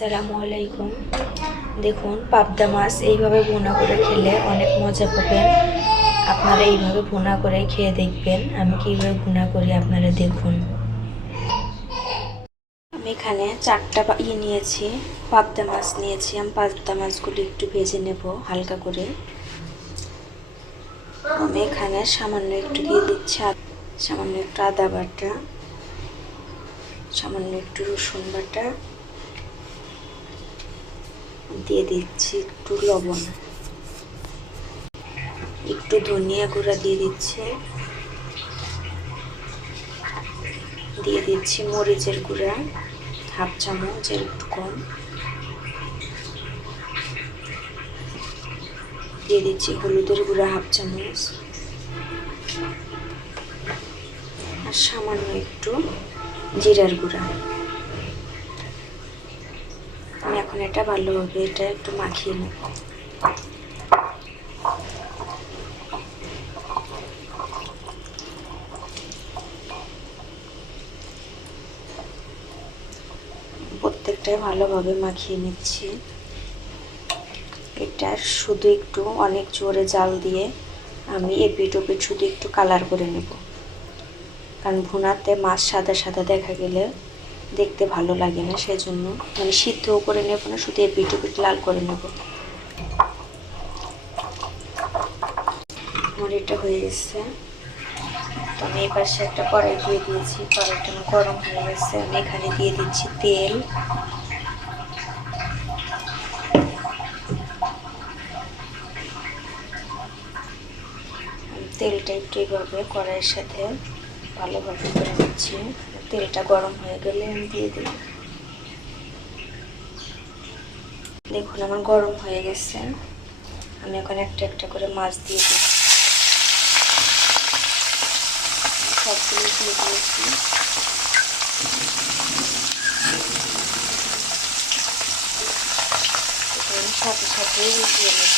আসসালামু আলাইকুম। দেখুন, পাবদা মাছ এইভাবে ভুনা করে খেলে অনেক মজা পাবেন। আপনারা এইভাবে ভুনা করে খেয়ে দেখবেন। আমি কীভাবে ভুনা করি আপনারা দেখুন। আমি এখানে 4টা নিয়েছি, পাবদা মাছ নিয়েছি। আমি পাবদা মাছগুলি একটু ভেজে নেব হালকা করে। আমি এখানে সামান্য একটু দিয়ে দিচ্ছি, সামান্য একটু আদা বাটা, সামান্য একটু রসুন বাটা, দিয়ে দিচ্ছি একটু লবণ, একটু ধনিয়া গুঁড়া দিয়ে দিচ্ছি, দিয়ে দিচ্ছি মরিচের গুঁড়া হাফ চামচ, একটু কম, দিয়ে দিচ্ছি হলুদের গুঁড়া হাফ চামচ, আর সামান্য একটু জিরার গুঁড়া। আমি এখন এটা ভালোভাবে একটু মাখিয়ে নেব। প্রত্যেকটাই ভালোভাবে মাখিয়ে নিচ্ছি। এটা শুধু একটু অনেক জোরে জাল দিয়ে আমি এপিট ওপিট শুধু একটু কালার করে নেব, কারণ ভুনাতে মাছ সাদা সাদা দেখা গেলে দেখতে ভালো লাগে না, সেজন্য মানে সিদ্ধও করে নেব না, শুধু এপিট ওপিট লাল করে নেব। আমার এটা হয়ে গেছে। তো আমি এই পাশে একটা কড়াই দিয়ে দিয়েছি, কড়াইটা আমার গরম হয়ে গেছে। আমি এখানে দিয়ে দিচ্ছি তেল, তেলটা একটু এইভাবে কড়াইয়ের সাথে ভালোভাবে করে নিচ্ছি। তেলটা গরম হয়ে গেলে আমি দিয়ে দিই। দেখুন আমার গরম হয়ে গেছে। আমি এখন একটা একটা করে মাছ দিয়ে দিই। সবগুলো দিয়ে দিয়েছি। সাথে সাথে উঠিয়ে নেব।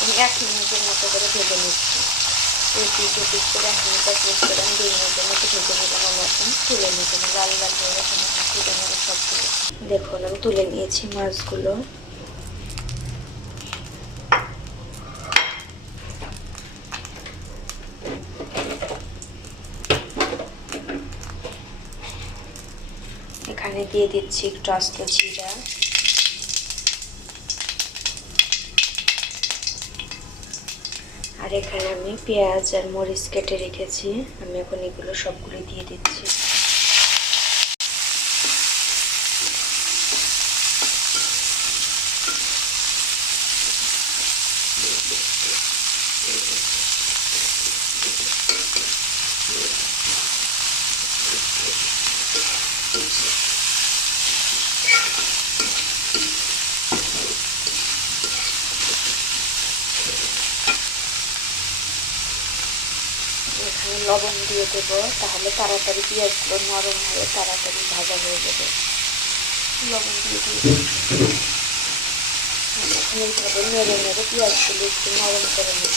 আমি 1 মিনিটের মতো করে ভেজে নিচ্ছি। এই পিঠে পিঠ করে 1 মিনিট করে আমি 2 মিনিটের মতো ভেজে নিলাম। আমি এখন তুলে নেব। লাল লাল হয়ে গেছে, এখন তুলে নেব সবগুলো। দেখুন আমি তুলে নিয়েছি মাছগুলো। এখানে দিয়ে দিচ্ছি একটু আস্ত জিরা, আর এখানে আমি পেঁয়াজ আর মরিচ কেটে রেখেছি। আমি এখন এগুলো সবগুলো দিয়ে দিচ্ছি। এখানে লবণ দিয়ে দেবো, তাহলে তাড়াতাড়ি পেঁয়াজগুলো নরম হয়ে তাড়াতাড়ি ভাজা হয়ে যাবে। লবণ দিয়ে দিয়েছি। এখন এইভাবে নেড়ে নেড়ে পেঁয়াজগুলো একটু নরম করে নেব।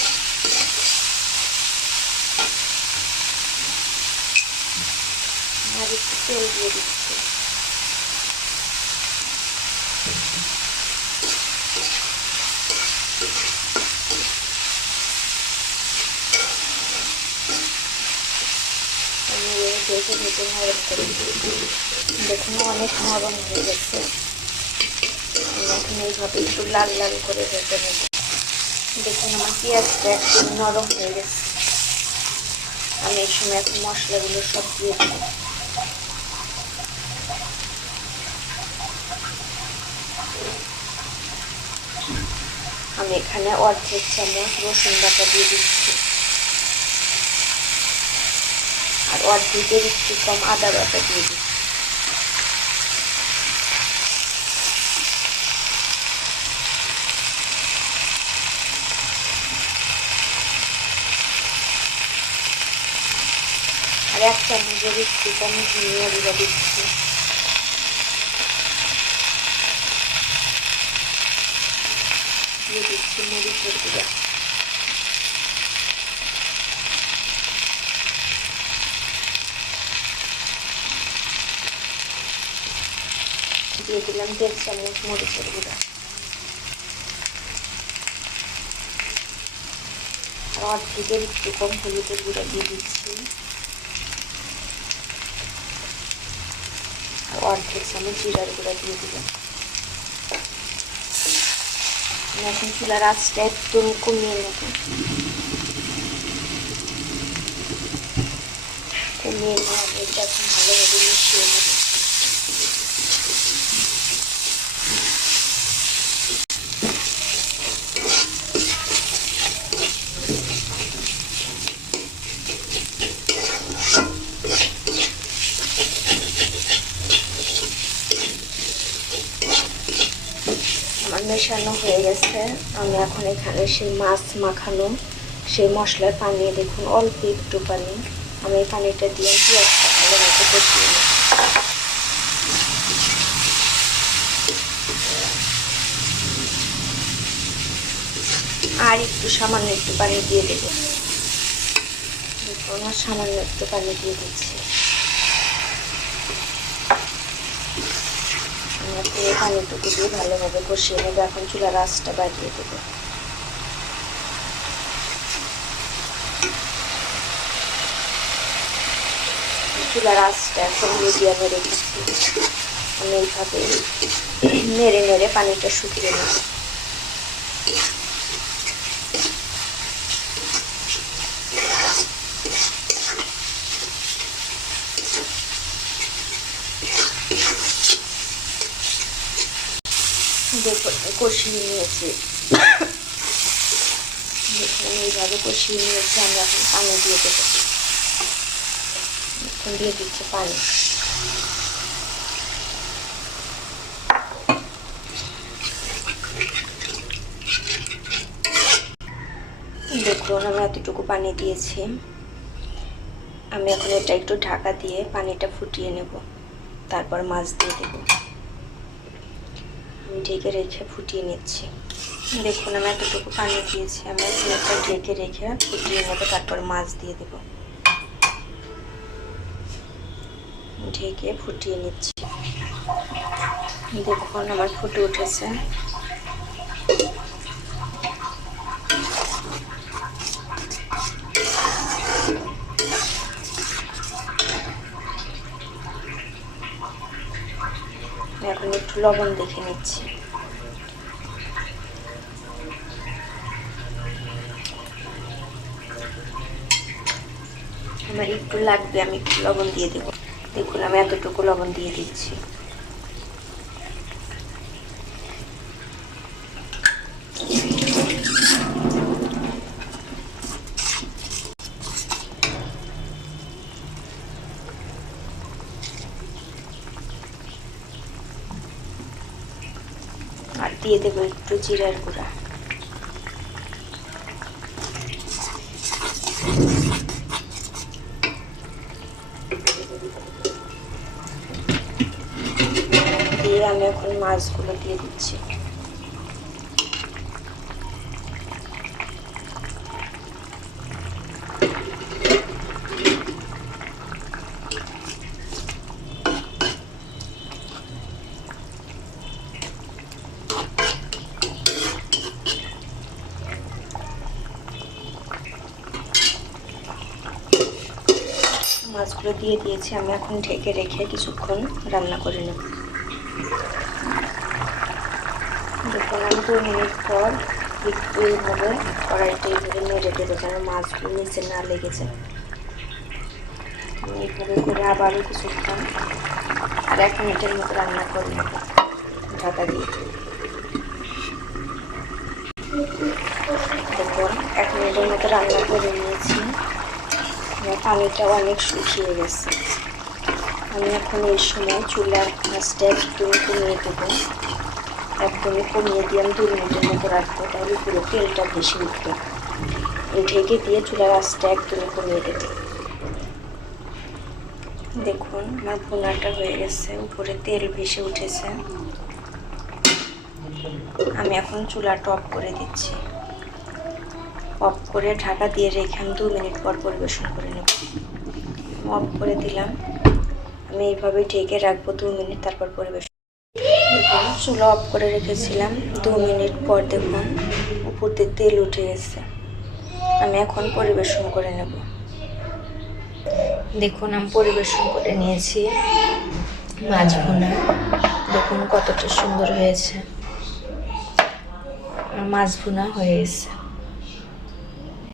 আর একটু তেল দিয়ে দিচ্ছি। ভেজে ভেজে নরম করে দিচ্ছি। দেখুন অনেক নরম হয়ে গেছে। এখন এইভাবে একটু লাল লাল করে ভেজে নেব। দেখুন আমার পেঁয়াজটা একটু নরম হয়ে গেছে। আমি এই সময় এখন মশলাগুলো সব দিয়ে দেব। আমি এখানে অর্ধেক চামচ রসুন বাটা দিয়ে দিচ্ছি, আর অর্ধেকের একটু কম আদা বাটা দিয়ে দিচ্ছি। এক চামচের একটু কম ধনিয়া গুঁড়া দিচ্ছি। দিয়ে দিচ্ছি মরিচের গুঁড়া। দিয়ে দিলাম 1.5 চামচ মরিচের গুঁড়া। আর অর্ধেকের একটু কম হলুদের গুঁড়া দিয়ে দিচ্ছি। আর অর্ধেক চামচ জিরার গুঁড়া দিয়ে দিলাম। এখন চুলার আঁচটা একদম কমিয়ে নেব। কমিয়ে নিয়ে আমি এটা এখন ভালোভাবে মিশিয়ে নেব। আমার মেশানো হয়ে গেছে। আমি এখন এখানে সেই মাছ মাখানো সেই মশলার পানি, দেখুন অল্প একটু পানি, আমি এই পানিটা দিয়ে পেঁয়াজটা ভালোভাবে কষিয়ে নিই। আর একটু সামান্য একটু পানি দিয়ে দেবো। দেখুন আর সামান্য একটু পানি দিয়ে দিচ্ছি। এই পানিটুকু দিয়ে ভালোভাবে কষিয়ে নেবো। এখন চুলার আঁচটা বাড়িয়ে দেবো। চুলার আঁচটা এখন মিডিয়ামে রেখেছি। আমি এইভাবে নেড়ে নেড়ে পানিটা শুকিয়ে নেব। দেখুন কষিয়ে নিয়েছি। দেখুন এইভাবে কষিয়ে নিয়েছি। আমরা এখন পানি দিয়ে দেবো। এখন দিয়ে দিচ্ছি পানি। দেখুন আমি এতটুকু পানি দিয়েছি। আমি এখন এটা একটু ঢাকা দিয়ে পানিটা ফুটিয়ে নেব, তারপর মাছ দিয়ে দেব। আমি ঢেকে রেখে ফুটিয়ে নিচ্ছি। দেখুন আমি এতটুকু পানি দিয়েছি। আমি এটা ঢেকে রেখে ফুটিয়ে নেব, তারপর মাছ দিয়ে দেব। ঢেকে ফুটিয়ে নিচ্ছি। দেখুন আমার ফুটে উঠেছে। এখন একটু লবণ দেখে নিচ্ছি। আমার একটু লাগবে, আমি একটু লবণ দিয়ে দেব। দেখুন আমি এতটুকু লবণ দিয়ে দিচ্ছি। আর দিয়ে দেবো একটু জিরার গুঁড়া। দিয়ে আমি এখন মাছগুলো দিয়ে দিচ্ছি। মাছগুলো দিয়ে দিয়েছি। আমি এখন ঢেকে রেখে কিছুক্ষণ রান্না করে নেব। দেখুন আমি 2 মিনিট পর একটু এইভাবে কড়াইটা এইভাবে নেড়ে দেবো যেন মাছগুলো নিচে না লেগে যায়। আমি এইভাবে করে আবারও কিছুক্ষণ আর 1 মিনিটের মতো রান্না করে নেব ঢাকা দিয়ে। দেখুন 1 মিনিটের মতো রান্না করে নিয়েছি। পানিটা অনেক শুকিয়ে গেছে। আমি এখন এই সময় চুলার আঁচটা একদম কমিয়ে দেবো। একদমই কমিয়ে দিয়ে আমি 2 মিনিটের মতো রাখবো, তাহলে পুরো তেলটা ভেসে উঠবে। ঢেকে দিয়ে চুলার আঁচটা একদমই কমিয়ে দেবো। দেখুন আমার ভুনাটা হয়ে গেছে, উপরে তেল ভেসে উঠেছে। আমি এখন চুলাটা অফ করে দিচ্ছি। অফ করে ঢাকা দিয়ে রেখে আমি 2 মিনিট পর পরিবেশন করে নেব। অফ করে দিলাম। আমি এইভাবে ঢেকে রাখবো 2 মিনিট, তারপর পরিবেশন। দেখুন চুলা অফ করে রেখেছিলাম, 2 মিনিট পর দেখুন উপর দিয়ে তেল উঠে গেছে। আমি এখন পরিবেশন করে নেব। দেখুন আমি পরিবেশন করে নিয়েছি মাছ ভুনা। দেখুন কতটা সুন্দর হয়েছে, মাছ ভুনা হয়ে গেছে।